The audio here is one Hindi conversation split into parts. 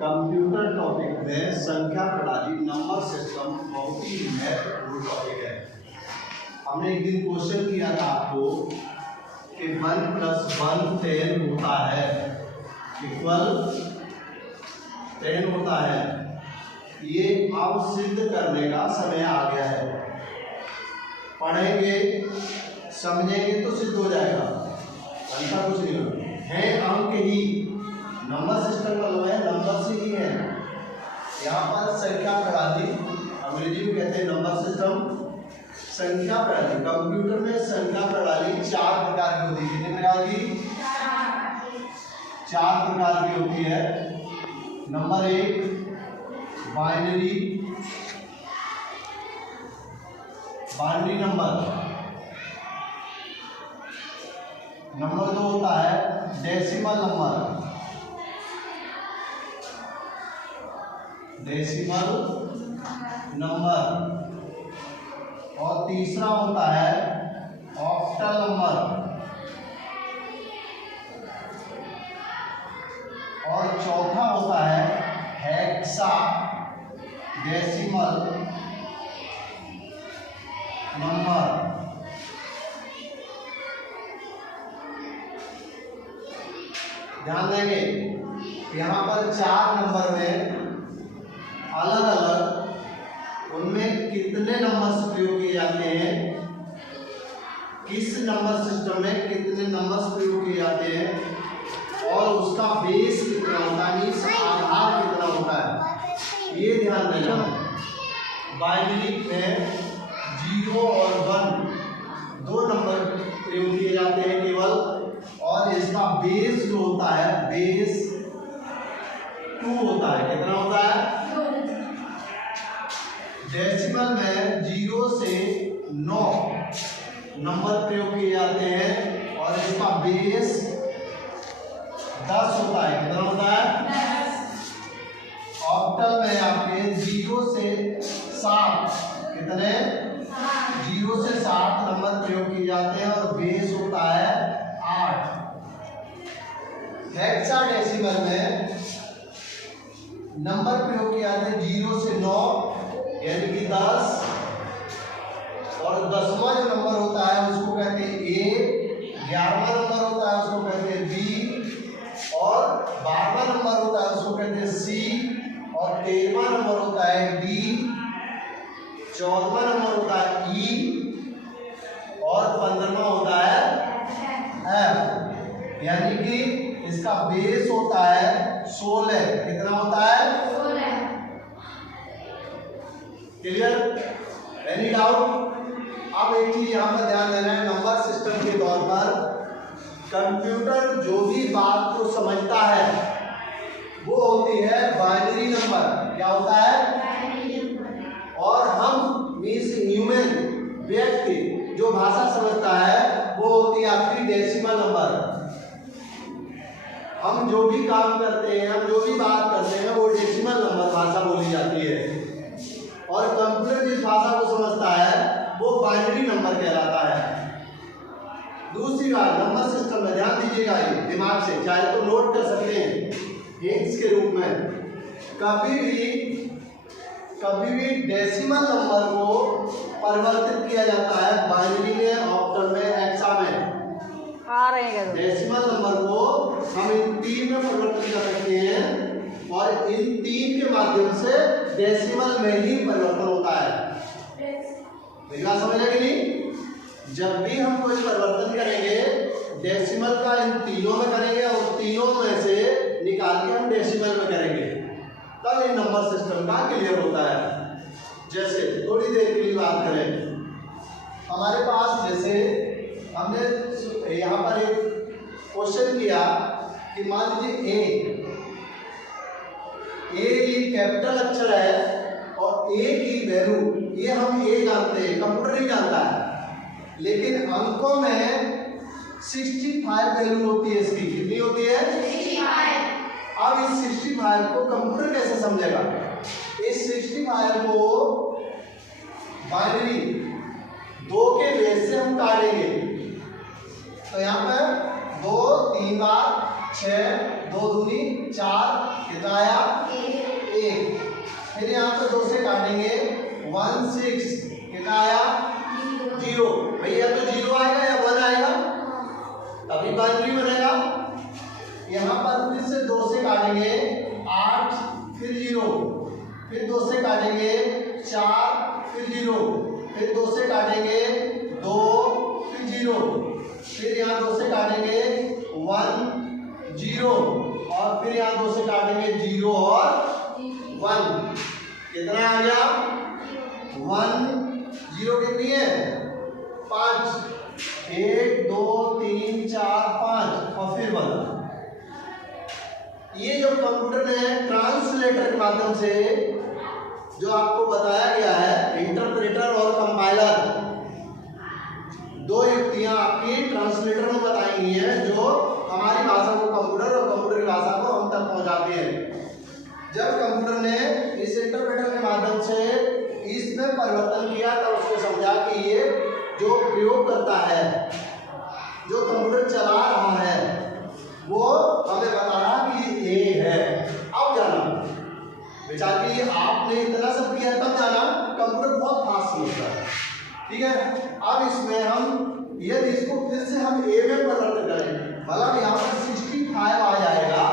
कंप्यूटर टॉपिक में संख्या प्रणाली नंबर सिस्टम बहुत ही महत्वपूर्ण टॉपिक है। हमने एक दिन क्वेश्चन किया था आपको कि 1 + 1 10 होता है, इक्वल 10 होता है। ये अब सिद्ध करने का समय आ गया है। पढ़ेंगे समझेंगे तो सिद्ध हो जाएगा, ऐसा कुछ नहीं होगा। है अंक ही, नंबर सिस्टम मतलब है नंबर से ही है। यहाँ पर संख्या प्रणाली अंग्रेजी में कहते हैं नंबर सिस्टम। संख्या प्रणाली कंप्यूटर में संख्या प्रणाली 4 प्रकार की होती है। कितने प्रकार की? 4 प्रकार की होती है। Number 1 binary number. नंबर 2 होता है डेसिमल नंबर। और तीसरा होता है ऑक्टल नंबर। और चौथा होता है हेक्सा डेसिमल नंबर। ध्यान देंगे यहाँ पर 4 नंबर में अलग अलग उनमें कितने नंबर्स प्रयोग किए जाते हैं, किस नंबर सिस्टम में कितने नंबर्स प्रयोग किए जाते हैं और उसका बेस कितना होता है, मीन्स आधार कितना होता है, ये ध्यान देना है। बाइनरी में 0 और 1 2 नंबर प्रयोग किए जाते हैं केवल, और इसका बेस जो होता है बेस 2 होता है। कितना होता है? डेसिमल में 0 से 9 नंबर प्रयोग किए जाते हैं और इसका बेस 10 होता है। कितना होता है? ऑक्टल में आपके 0 से 7 कितने 0 से 7 नंबर प्रयोग किए जाते हैं और बेस होता है 8। हेक्साडेसिमल में नंबर प्रयोग किए जाते हैं 0 से 9 यानी कि 10, और 10वां जो नंबर होता है उसको कहते हैं ए, 11वां नंबर होता है उसको कहते हैं बी, और 12वां नंबर होता है उसको कहते हैं सी, और 13वां नंबर होता है डी, 14वां नंबर होता है ई, और 15वां होता है एफ। यानी कि इसका बेस होता है 16। कितना होता है? 16। क्लियर? Any doubt? अब एक चीज यहाँ पर ध्यान देना है, नंबर सिस्टम के तौर पर कंप्यूटर जो भी बात को समझता है वो होती है बाइनरी नंबर। क्या होता है? और हम मीन्स ह्यूमन व्यक्ति जो भाषा समझता है वो होती है आपकी डेसिमल नंबर। हम जो भी काम करते हैं, हम जो भी बात करते हैं वो डेसिमल नंबर भाषा बोली जाती है, और कंप्यूटर जिस भाषा को समझता है वो बाइनरी नंबर कहलाता है। दूसरी बात, नंबर सिस्टम में ध्यान दीजिएगा, ये दिमाग से चाहे तो नोट कर सकते हैं हिंट्स के रूप में। कभी भी डेसिमल नंबर को परिवर्तित किया जाता है बाइनरी में, ऑक्टल में, हेक्सा में। डेसिमल नंबर को हम इन 3 में परिवर्तित कर सकते हैं और इन 3 के माध्यम से डेसिमल में ही परिवर्तन होता है। देखना समझ लगे नहीं? जब भी हम कोई परिवर्तन करेंगे डेसिमल का इन तीनों में करेंगे और तीनों में से निकाल के हम डेसिमल में करेंगे, तब इन नंबर सिस्टम का क्लियर होता है। जैसे थोड़ी देर के लिए बात करें, हमारे पास जैसे हमने यहाँ पर एक क्वेश्चन किया कि मान लीजिए ए कैपिटल अक्षर है और ए की वैल्यू, ये हम ए जानते हैं, कंप्यूटर नहीं जानता है, लेकिन अंकों में 65 वैल्यू होती है इसकी। कितनी होती है? 65। अब इस 65 को कंप्यूटर कैसे समझेगा? इस 65 को बाइनरी 2 के बेस से हम काटेंगे, तो यहाँ पर 2 3 बार 6 2 दूनी 4, कितना आया 1। फिर यहाँ पे 2 से काटेंगे 1 6, कितना आया 0। भैया तो 0 आएगा या 1 आएगा, तभी बाइनरी बनेगा। यहाँ पर फिर से 2 से काटेंगे 8, फिर 0, फिर 2 से काटेंगे 4, फिर 0, फिर 2 से काटेंगे 2, फिर 0, फिर यहाँ 2 से काटेंगे 1 0, और फिर यहाँ 2 से काटेंगे 0 और 1, कितना आ गया 1 0 कितनी है 5, 1 2 3 4 5 और फिर 1। ये जो कंप्यूटर ने ट्रांसलेटर के माध्यम से जो आपको बताया गया है, इंटरप्रेटर और कंपाइलर, 2 युक्तियां आपकी ट्रांसलेटर में बताई गई हैं जो हमारी भाषा को कंप्यूटर और कंप्यूटर की भाषा को हम तक पहुंचाती है। जब कंप्यूटर ने इस इंटरप्रेटर के माध्यम से इसमें परिवर्तन किया तब उसको समझा कि ये जो प्रयोग करता है, जो कंप्यूटर चला रहा है, वो हमें बता रहा कि ये ए है। अब जाना विचार कीजिए, आपने इतना सब किया तब जाना कंप्यूटर बहुत फास्ट समझता है, ठीक है। अब इसमें हम यदि इसको फिर से हम ए में परिवर्तित करें, मतलब यहाँ पर 65 आ जाएगा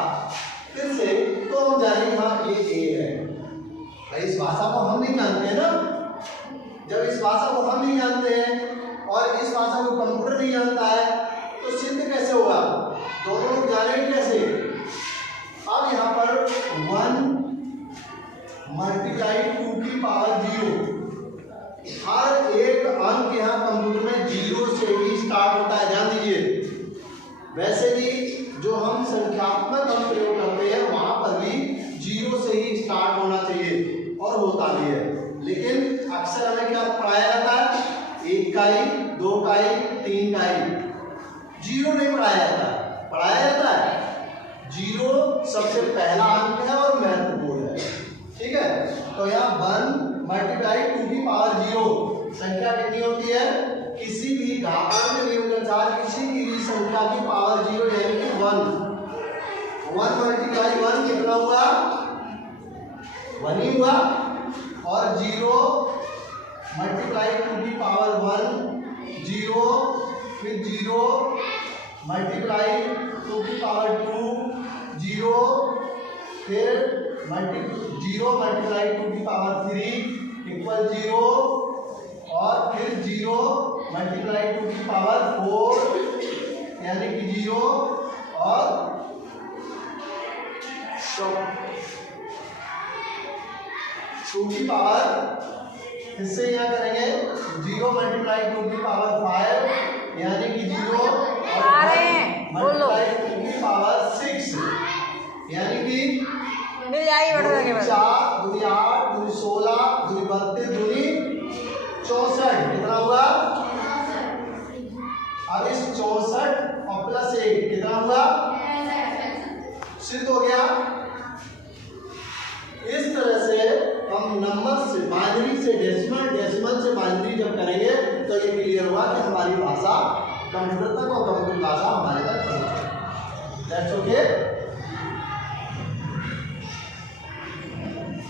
फिर से, तो हम जानेंगे हाँ ये ए है। इस भाषा को हम नहीं जानते हैं ना, जब इस भाषा को हम नहीं जानते हैं और इस भाषा को कंप्यूटर नहीं जानता है तो सिद्ध कैसे होगा, दोनों लोग जानेंगे कैसे। अब यहाँ पर 1 मल्टीप्लाई 2 की पावर 0, हर एक अंक यहाँ कंप्यूटर में 0 से ही स्टार्ट होता है, ध्यान दीजिए। वैसे भी जो हम संख्यात्मक अंक प्रयोग करते हैं वहां पर भी 0 से ही स्टार्ट होना चाहिए और होता भी है, लेकिन अक्सर हमें क्या पढ़ाया जाता है 1 इकाई 2 इकाई 3 इकाई, 0 नहीं पढ़ाया जाता। पढ़ाया जाता है 0 सबसे पहला अंक है और महत्वपूर्ण है, ठीक है। तो यहाँ 1 मल्टीप्लाई 2 की पावर 0 संख्या कितनी होती है, किसी भी घातांक निरंतर किसी भी संख्या की पावर 0 यानी कि 1। 1 मल्टीप्लाई 1 कितना हुआ 1 ही हुआ, और 0 मल्टीप्लाई 2 की पावर 1 0, फिर 0 मल्टीप्लाई 2 की पावर 2 0, फिर 0 मल्टीप्लाई 2 की पावर 3 इक्वल 0, और फिर 0 मल्टीप्लाई 2 की पावर 4 यानी कि 0, और 2 की पावर फिर से यहाँ करेंगे 0 मल्टीप्लाई 2 की पावर 5 यानी कि 0, और मल्टीप्लाई 2 की पावर 6 यानी कि 4 दूनी 8 दूनी 16 दूनी 32 दूनी 64, कितना हुआ। अब इस 64 और प्लस 1 कितना हुआ, सिद्ध हो गया। इस तरह से हम नंबर से बाइनरी से डेसिमल, डेसिमल से बाइनरी जब करेंगे तो ये क्लियर हुआ कि हमारी भाषा कंप्यूटर तक और कंप्यूटर भाषा हमारे तक पहुंचे। That's okay.